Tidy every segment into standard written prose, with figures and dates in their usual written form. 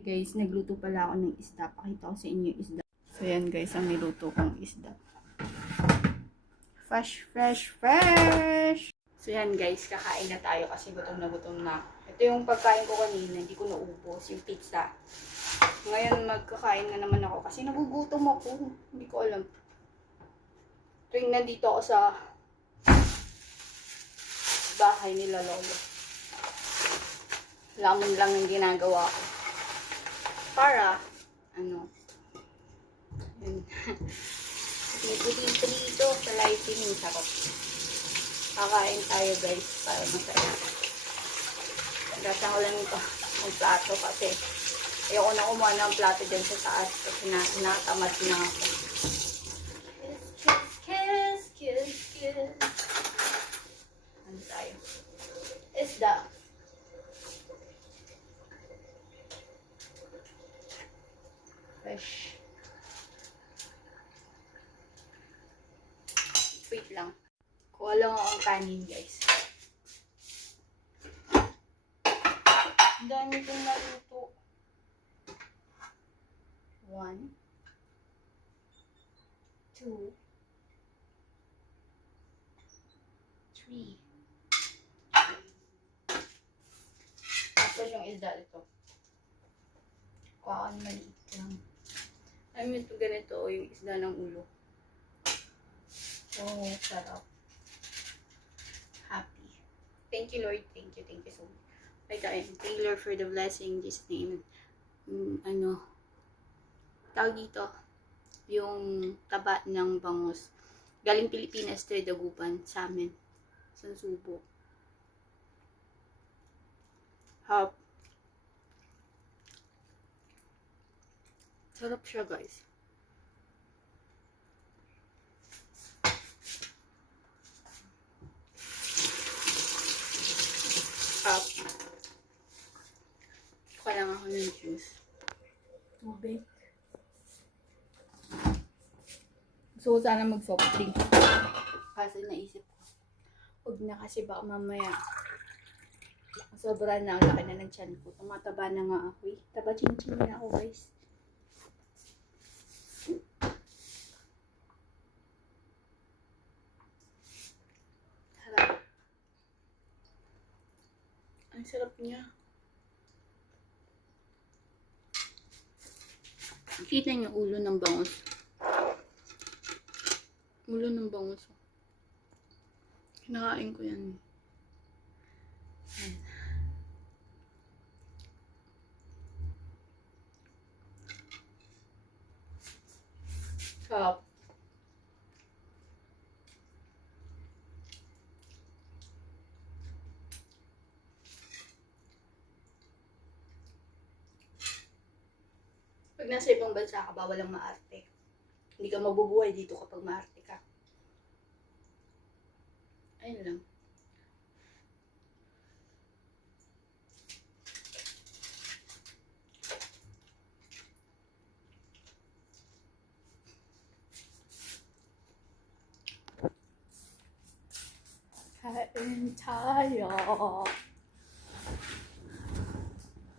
Guys, nagluto pala ako ng isda. Pakita ko sa inyo yung isda. So yan guys, ang niluto kong isda. Fresh, fresh, fresh! So yan guys, kakain na tayo kasi gutom na gutom na. Ito yung pagkain ko kanina, hindi ko naubos, yung pizza. Ngayon magkakain na naman ako kasi nagugutom ako. Hindi ko alam. Tuwing nandito ako sa bahay nila lolo, lamon lang ang ginagawa ko. Para, ano, yun. Dito sa lighting, yung sarap. Kakain tayo guys, para masaya. Gasa ko lang ito, ang plato kasi ayoko na kumuha ng plato dyan sa taas kasi natamad na ako. Kiss, kiss, kiss, kiss. Ano tayo? Isda. Fresh. Wait lang. Kuha lang ako ang kanin, guys. Ang dami kong naluto. 1, 2, 3. Tapos yung isda ito. Kuha ka maliit lang. I mean, ito ganito yung isda ng ulo. Oh, sarap. Happy. Thank you, Lord. Thank you so much. Thank you, Lord, for the blessing. This name. Ano, tawag dito, yung taba ng bangus. Galing Pilipinas to, Dagupan, sa amin. Sa Subo. Hap. Sarap siya, guys. Hap. Kuha lang ako ng juice. Tubig. Gusto ko sana mag-soft drink. Kasi naisip ko, huwag na kasi baka mamaya sobra na, laki na ng tiyan ko. Tumataba na nga ako eh. Taba chin-chin na ako, guys. Sarap. Ang sarap niya. Kita niyo ulo ng bangus. Ulo ng bangus. Kinakain ko yan. Ayan. Sarap. Pag nasa ibang bansa ka, bawal ang maarte. Hindi ka mabubuhay dito kapag maarte ka. Ayun lang. Kain tayo.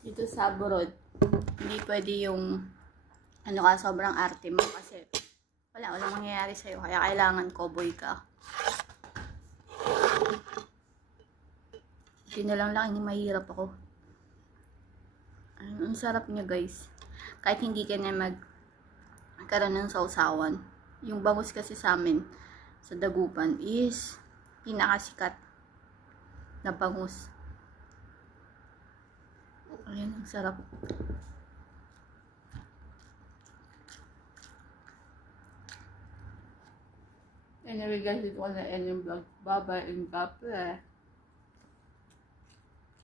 Dito sa abroad, hindi pwede yung ano ka, sobrang arte mo kasi walang mangyayari sa'yo. Kaya kailangan cowboy ka. Hindi na lang mahirap ako. Ang sarap niya, guys. Kahit hindi ka na magkaroon ng sausawan. Yung bangus kasi sa amin, sa Dagupan, is pinakasikat na bangus. Ayan, ang sarap. Anyway guys, ito ko na end yung vlog. Bye-bye and God bless.